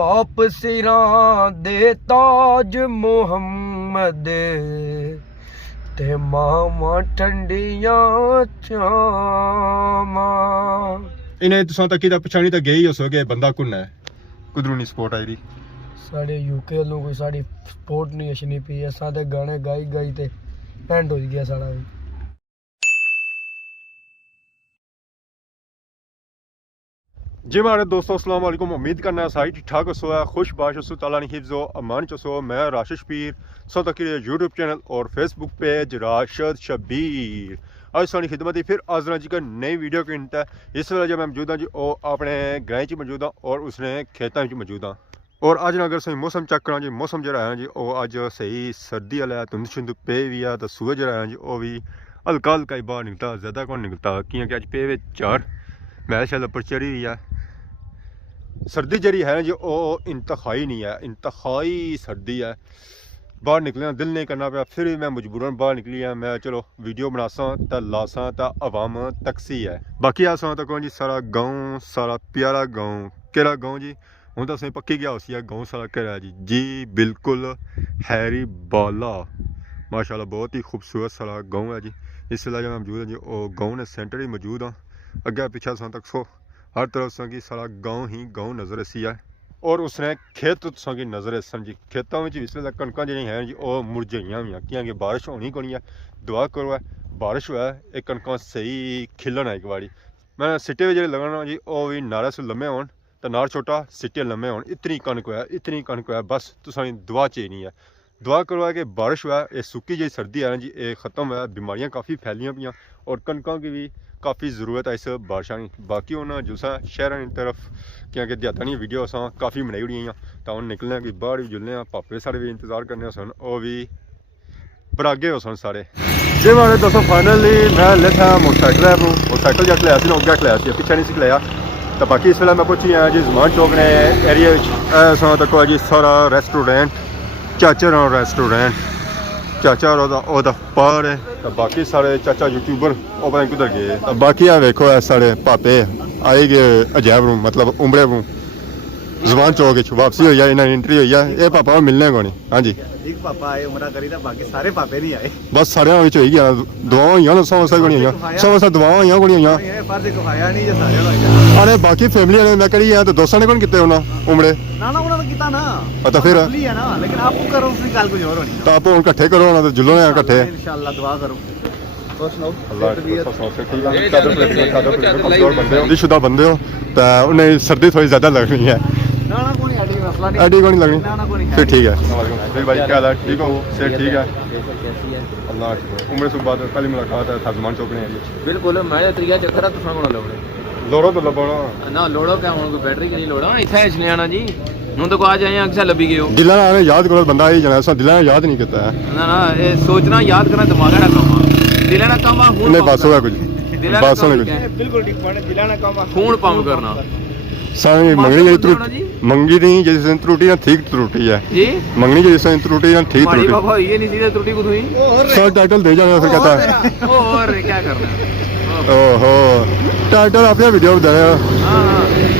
बाप सिरां दे ताज मुहम्मद ते मामा ठंडियां चामा। इन्हें तुसां तक दा पछाणी तो गई हो सके बंदा कुन है कुदरू नहीं सपोर्ट आई दी साढ़े यूके वालों कोई साड़ी सपोर्ट नहीं अच्छी नहीं पी असां ते गाने गाई गाई ते एंड हो गया साड़ा भी। जी मारे दोस्तों अस्सलाम वालेकुम। उम्मीद करना सारी ठीक ठाक हो है खुश बाश हो ताला हिफ्ज़ो अमान चो। मैं राशिद पीर सो तक यूट्यूब चैनल और फेसबुक पेज राशिद शबीर आज सारी खिदमत ही फिर आज जी का नई वीडियो की इंत है। इस वेले जो मैं मौजूद हाँ जी वो अपने ग्रां च मौजूद हाँ और उसने खेतों में मौजूद हाँ। और अज अगर सही मौसम चेक करा जी मौसम जो है जी वो अज सही सर्दी वाला धुंध शुंध पे भी है तो सूरज जो है जी वो भी हल्का हल्का ही बाहर निकलता ज़्यादा कौन निकलता क्योंकि अज पे चार मैल शैल उपर चढ़ी हुई है। सर्दी जरी है जी वो इंतहाई नहीं है इंतहाई सर्दी है बाहर निकलना दिल नहीं करना पाया फिर भी मैं मजबूरन बाहर निकली है। मैं चलो वीडियो बनासा तो लासा तो आवाम तकसी है बाकी आसा तो कौन जी सारा गाँव सारा प्यारा गाँव केड़ा गाँव जी हूँ तो असं पक्की गया उसी है गाँव सारा केड़ा जी जी बिल्कुल हैरी बाला माशाल्लाह बहुत ही खूबसूरत सारा गाँव है जी। इस वेले जो मैं मौजूद है जी वो गाँव ने सेंटर ही मौजूद हाँ अगे पिछा सा तक सो हर तरफ से की सारा गाँव ही गाँव नज़र सी है और उसने खेत की नज़र सन जी खेतों में इस वे कणक जी हैं जी वो मुरझाइया हुई क्योंकि बारिश होनी कोनी है दुआ करो है बारिश हुआ है एक कणक सही खिलन है एक बारी मैं सिट्टे में जो लगना जी वो भी नारे से लम्बे हो तो नार छोटा सिट्टे लम्बे हो इतनी कणक है बस तुसानी दुआ चाहिए है दुआ करो है कि बारिश हुआ ये सुक्की जी सर्दी है जी ये ख़त्म हुआ बीमारियाँ काफ़ी फैलियाँ पी और कणकों की भी काफ़ी ज़रूरत है इस बारिशा की। बाकी उन्होंने जूसा शहर की तरफ क्योंकि देहात वीडियो अस काफ़ी बनाई हुई तो हम निकलने कि बाहर भी जुलने पापे सारे भी इंतजार करने सन वो भी परागे हो सन सारे जी मारे दोस्तों फाइनली मैं लेता मोटरसाइकिल जट लिया अगे खलाया पिछा नहीं खलाया तो बाकी इस वे मैं पहुंची आया जी जमान चौक ने एरिया तक जी सारा रेस्टोरेंट चाचा रेस्टोरेंट चाचा और पार है तो बाकी सारे चाचा यूट्यूबर वो पता किधर गए तो बाकी आ वेखो है सारे पापे आए गए अजैब रूम मतलब उमरे रूम जबान चौक वापसी हुई है इन्हें एंट्री हुई है ये पापा मिलने को नहीं। हाँ जी एक पापा आए उमरा करी बाकी सारे पापे नहीं आए बस सारे हो गया दुआवां हुई समोसा को समोसा दुआवां हुई अरे बाकी फैमिली वाले मैं करी तो दोस्तों ने कौन किते उमरे तो फिर लेकिन आप करो उसकी गल कुछ और होनी तो आप इकट्ठे करो ना तो जुलो इकट्ठे इंशाल्लाह दुआ करो शुदा बंदे हो तो उन्हें सर्दी थोड़ी ज्यादा लगनी है एडी को नहीं लगनी फिर ठीक है फिर भाई क्या हाल है ठीक हो सेहत ठीक है अल्लाह उम्र से बाद पहली मुलाकात है साजमान चौक ने बिल्कुल मैं त्रिया चक्कर है तुसा कोना लोड़े लोड़ो तो लबोना ना लोड़ो क्या हुन कोई बैटरी नहीं लोड़ा इथे इसने आना जी हूं तो आज आए अक्सर लभी गए हो दिला ने याद करो बंदा ही जना सा दिला ने याद नहीं करता है ना ना ये सोचना याद करना दिमाग का काम है दिला ना काम हुन नहीं बस होगा कुछ बस होगा कुछ बिल्कुल ठीक पड़े दिला ना काम खून पंप करना सारी मंगनी जी त्रुटि मंगी नहीं जैसे त्रुटि ना ठीक त्रुटि है जी मंगनी जैसे त्रुटि ना ठीक माड़ी त्रुटि बाबा ये नहीं सीधे त्रुटि को हुई सर टाइटल दे जाना फिर कहता है और क्या करना है ओहो टाइटल अपने वीडियो में दे हां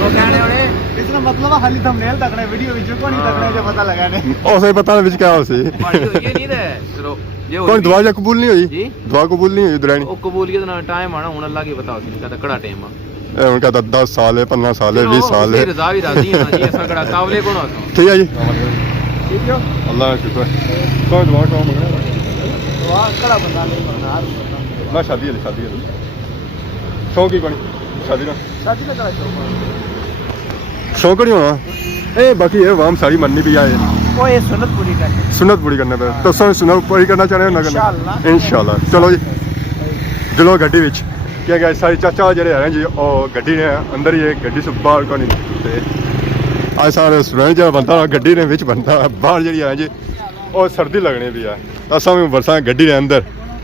वो कहने वाले इसका मतलब खाली थंबनेल तकने वीडियो विच को नहीं तकने जो पता लगाने ओसे पता विच क्या हो सी ये नहीं दे चलो ये कोई दुआ जा कबूल नहीं हुई जी दुआ कबूल नहीं हुई दुरानी ओ कबूलियत ना टाइम आना हुन अल्लाह की बताओ सी कहता कड़ा टाइम ए उनका 10 साल है 15 साल है 20 साल है रजा भी राजी है ना जी ऐसा कड़ा कावले कौन होता ठीक है जी ठीक है अल्लाह का शुक्र कोई दुआ तो मंगना दुआ कड़ा बंदा नहीं करना ना शादी है शौक ही कोनी शादी ना कड़ा शौक नहीं होना ए बाकी ये वाम सारी मननी भी आए वो ये सुन्नत पूरी करने पे तो सुन्नत पूरी करना चाह रहे हो ना करना इंशाल्लाह चलो जी चलो गड्डी विच क्या गया सारी चाचा जड़े हैं जी और गड्डी ने अंदर ही गड्डी से बाहर को नहीं आज सारा रेस्टोरेंट जो बनता गड्डी ने विच बनता बाहर जी है जी और सर्दी लगने भी है असा भी बरसा गड्डी ने अंदर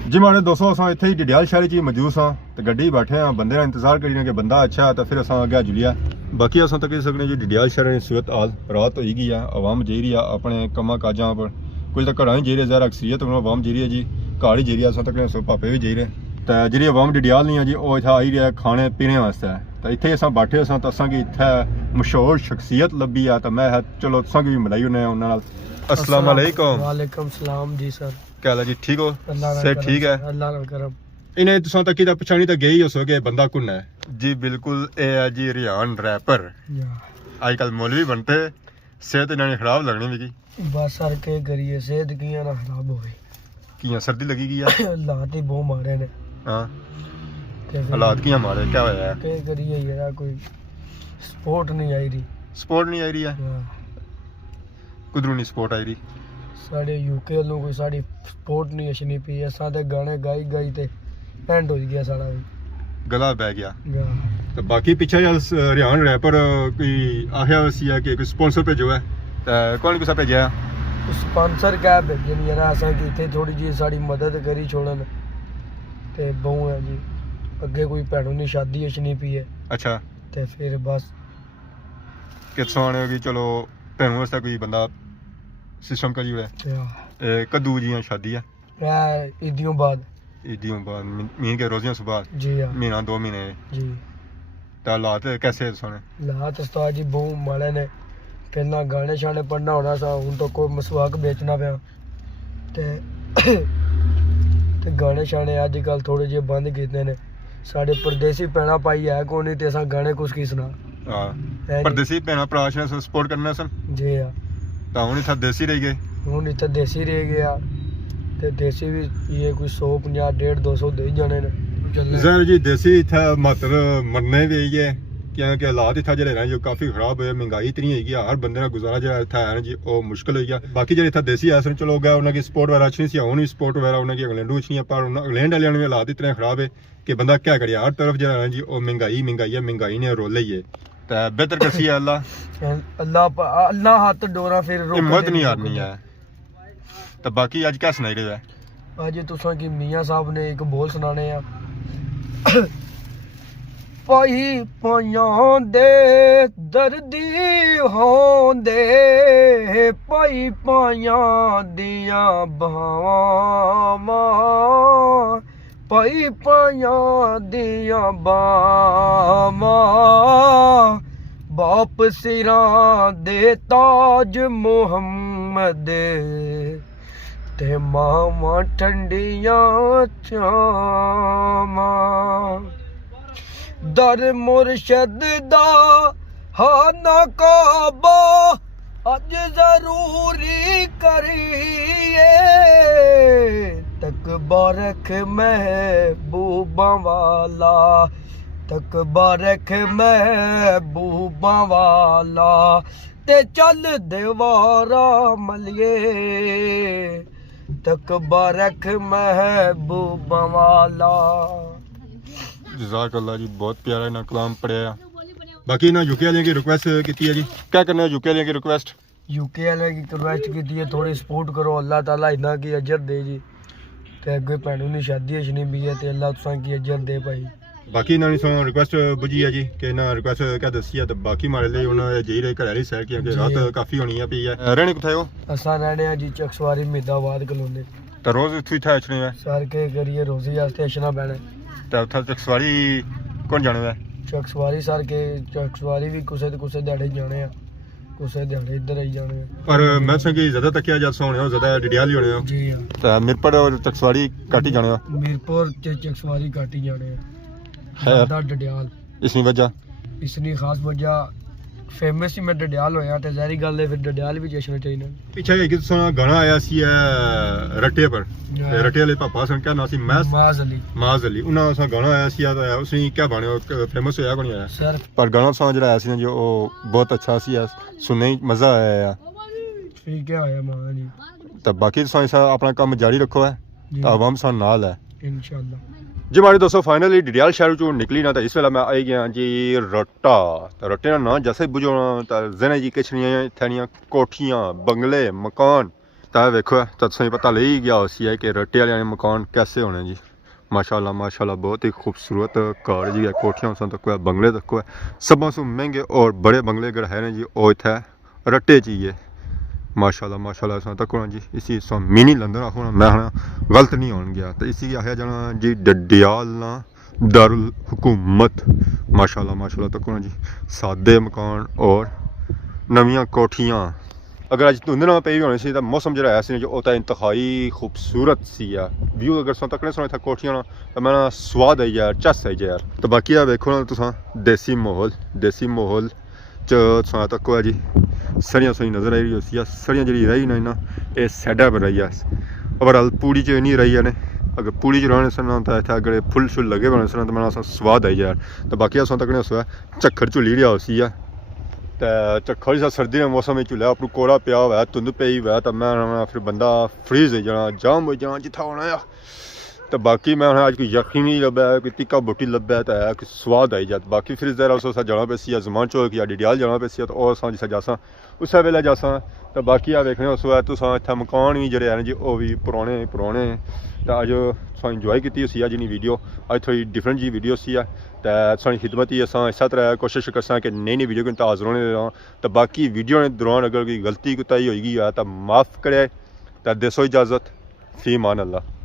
जी माने दोस्तों अस इतने ही डिडियाल शहर च मौजूद हाँ तो गड्डी बैठे हाँ बंदे का इंतजार करी कि बंदा अच्छा है तो फिर अस अगे जुलिया बाकी अस तक सकने जी डिडियाल शहर की सूरत हाल रात हो गई है आवाम जी रही है अपने कमा काजा पर कुछ तो घर ही जी रहे ज़रा अक्सरीत आवाम जी रही है जी घर ही जी रही है अस तक पापे भी जी रहे तो जी आवाम डिडियाल नहीं है जी वो इतना आई रहा है खाने पीने वास्ते ਤਾਂ ਇੱਥੇ ਅਸਾਂ ਬੈਠੇ ਸਾਂ ਤਾਂ ਅਸਾਂ ਕੀ ਇੱਥੇ ਮਸ਼ਹੂਰ ਸ਼ਖਸੀਅਤ ਲੱਭੀ ਆ ਤਾਂ ਮੈਂ ਚਲੋ ਅਸਾਂ ਕੀ ਵੀ ਮਿਲਾਈ ਉਹਨੇ ਉਹਨਾਂ ਨਾਲ। अस्सलाम वालेकुम। वालेकुम सलाम जी सर। क्या हाल है जी, ठीक हो? अल्लाह का से करम, ठीक है। अल्लाह का करम। इन्हें तुसां तक दा पछाणी ਤਾਂ ਗਈ ਹੋ ਸੋਗੇ ਬੰਦਾ ਕੌਣ ਹੈ जी? बिल्कुल ਇਹ ਹੈ ਜੀ ਰਿਆਨ रैपर। या आजकल मौलवी बनते सेहत इन्होंने खराब लगनी मिगी। बस सर के करिए सेहत कियां ना खराब होवे। कियां सर्दी लगी गई है? हालात ही बहुत मारे ने। हाँ ते फिर हालात कियां मारे, क्या होया है? के करिए यार कोई सपोर्ट नहीं आई रही। सपोर्ट नहीं आई रही है? हाँ, कुदरू नहीं सपोर्ट आई रही? साढ़े यूके वालों कोई साड़ी सपोर्ट नहीं अछनी पी। असां ते गाने गाई गाई ते एंड हो गया साड़ा भी। गला बह गया। गा तो बाकी पीछे रियान रैपर कोई आखिया सी है कि कोई स्पॉन्सर भेजो है तो कौन किसा भेजा है? स्पॉन्सर क्या भेजन यार असां की इत्थे थोड़ी जी साड़ी मदद करी छोड़न ते बहु है जी। अगे कोई भैनों दी शादी अछनी पी है अच्छा ते फिर बस कितों आने होगी? चलो भैनों वास्ते कोई बंदा सिस्टम करी हुआ ते है। कद्दू जियां शादी है मैं ईदियों बाद ईदियों बाद महीने के रोजियों से बाद जी हाँ महीना 2 महीने जी। तो हालात कैसे है सोने? लात उस्ताद जी बहु माड़े ने। पहला गाने शाने पढ़ना होना सा, हूँ तो कोई मसवाक बेचना पिया ते गाने शाने अजकल थोड़े जे बंद कीते ने। साढ़े परदेसी भैना पाई है कौन नहीं ते असां गाने कुछ की सुना। हाँ है जी। परदेसी भैन भरा ने सपोर्ट करना सन जी हाँ तो हूँ इतना देसी रह गए। हूँ इतना देसी रह गया ते देसी भी ये कोई 150 150 200 दे जाने ने चलने। सर जी देसी इतना मात्र मरने भी है क्योंकि हालात इतना जो जो काफ़ी खराब है। महंगाई इतनी है कि हर बंदे का गुजारा जो इतना है जी वो मुश्किल हो गया। बाकी जो इतना देसी है चलो गया उन्होंने सपोर्ट वगैरह अच्छी सी, हूँ भी सपोर्ट वगैरह उन्होंने इंग्लैंड अच्छी है पर इंग्लैंड वाले भी हालात इतने खराब है कि बंदा क्या करे। हर तरफ जो है जी वो महंगाई महंगाई है, महंगाई ने रोले ही है तो बेहतर कसी है अल्लाह अल्लाह हाथ डोरा फिर हिम्मत नहीं हारनी है। तो बाकी अज क्या सुनाई रहे है अज तुसां की मियाँ साहब ने एक बोल सुनाने आ। पाई पाइयां दे दर्दी होंदे पाई पाइयां दियां बावां पाई पाइयां दियां बावां बाप सिरां दे ताज मुहम्मद ते मामा ठंडियां छावां दर मुर्शद दा हाना काबा अज जरूरी करिए तकबारक महबूबा वाला तकबारक महबूबा वाला ते चल दीवारा मलिए तकबारक महबूबा वाला। जज़ाकल्लाह जी, बहुत प्यारा इन्हें कलाम पढ़िया। बाकी इन्हें यूके वाले की रिक्वेस्ट की है जी, क्या करना है यूके वाले की रिक्वेस्ट? यूके वाले की रिक्वेस्ट की है थोड़ी सपोर्ट करो, अल्लाह ताला इन्ना की अजर दे जी ते अगे भैनों की शादी अछनी भी है ते अल्लाह तुसां की अजर दे भाई। बाकी इन्होंने सो रिक्वेस्ट बुझी है जी कि इन्हें रिक्वेस्ट क्या दसी है तो बाकी हमारे लिए उन्होंने जी रहे घर वाली सैर क्योंकि रात काफ़ी होनी है पी है। रहने कुत्थे हो? असां रहने आ जी चकसवारी मिदाबाद कलोनी तो रोज़ इत्थों इत्थे अचने है सर के करिए रोजी वास्ते अचना पैना तो उत्थे चकसवारी कौन जाने है? चकसवारी सर के चकसवारी भी कुछ दिहाड़े जाने आ कुछ दिहाड़े इधर आई जाने पर मैं संगी ज़्यादा तकिया जब सोने हो ज़्यादा डिडियाल ही होने हो जी हाँ तो मिरपड़ और चकसवारी घट ही जाने हो? मीरपुर चकसवारी घट ही जाने है डडियाल इसनी वजह इसनी खास वजह फेमस ही मैं डडियाल होया ते ज़ाहिर गल है फिर डडियाल भी जश्न चाहिए। पीछे एक सोना गाना आया सी रट्टे पर रट्टे वाले पापा सन क्या नाम सी माज अली उन्होंने सा गाना आया सी उसने क्या बने फेमस होया कोनी आया सर पर गाना सा जो आया सी जो बहुत अच्छा सी सुनने मज़ा आया ठीक है आया मां जी। तो बाकी सा अपना काम जारी रखो है तो आवाम सा नाल है इंशाल्लाह जी। हमारे दोस्तों फाइनली डिडियाल शहर चो निकली ना तो इस वेला मैं आई गया जी रट्टा। तो रट्टे का नाम जैसे बुझो तो जने जी किश नहीं कोठियाँ बंगले मकान तो वेखो तो तुसें पता ले ही गया उसी है कि रट्टे वाले मकान कैसे होने जी। माशाल्लाह माशाल्लाह बहुत ही खूबसूरत घर जी है, कोठियाँ तक है बंगले तक है सब सु महंगे और बड़े बंगले अगर है जी वो इतने रट्टे च ही है। माशाल्लाह माशाल्लाह इस तक होना जी इसी मिनी लंदन आखो ना मैं हाँ गलत नहीं होन गया तो इसी आखिया जाना जी डडियाल ना दारुल हुकूमत माशाल्लाह तक ना जी सादे मकान और नवीं कोठियाँ। अगर अज धुंध ना पई होनी सी तो मौसम जो है सी वो तो इंतहाई खूबसूरत सी यार। व्यू अगर सो तकने सुने इतना कोठियाँ ना तो मैं स्वाद आई यार, चस आई यार। तो बाकी आ वेखो ना तुस देसी माहौल च तक है जी सरियां सोई नज़र आई रही है। सरियां जी रही ना ये सैडा पर रही है। ओवरऑल पूड़ी च नहीं रही है। अगर पूड़ी च रहने सन तो इतना अगर फुल शुल लगे बने सन तो मैं स्वाद आई यार। तो बाकी अस तकने उस झक्खर झुली रहा उसी है तो झक्खर जिस सर्दी के मौसम में झुलिया उपर कोड़ा पिया हुआ धुंध पई हुआ तो मैं फिर बंदा फ्रीज हो जाना जाम हो जाना जिथा होना आ। तो बाकी मैं अज कोई यखनी नहीं लब्भा कोई तिक्का बोटी लब्भा तो है कि स्वाद आई जाए। बाकी फिर इस अस जाना पैसी या जमान चौक या डिडियाल जाना पैसी तो वह अस जिस जासा उस वेले जासा। तो बाकी आ वेखने उस तुस इतना मकान भी जोड़े हैं जी वह भी पुराने तो अज इंजॉय की उसी अज वीडियो अज थोड़ी डिफरेंट जी वीडियो सी तो साड़ी खिदमत ही अस इस तरह कोशिश करसा कि नई वीडियो को हाजिर होने रहा। तो बाकी वीडियो के दौरान अगर कोई गलती कोताही होगी तो माफ़ करे तो देसो इजाज़त फी मान अल्लाह।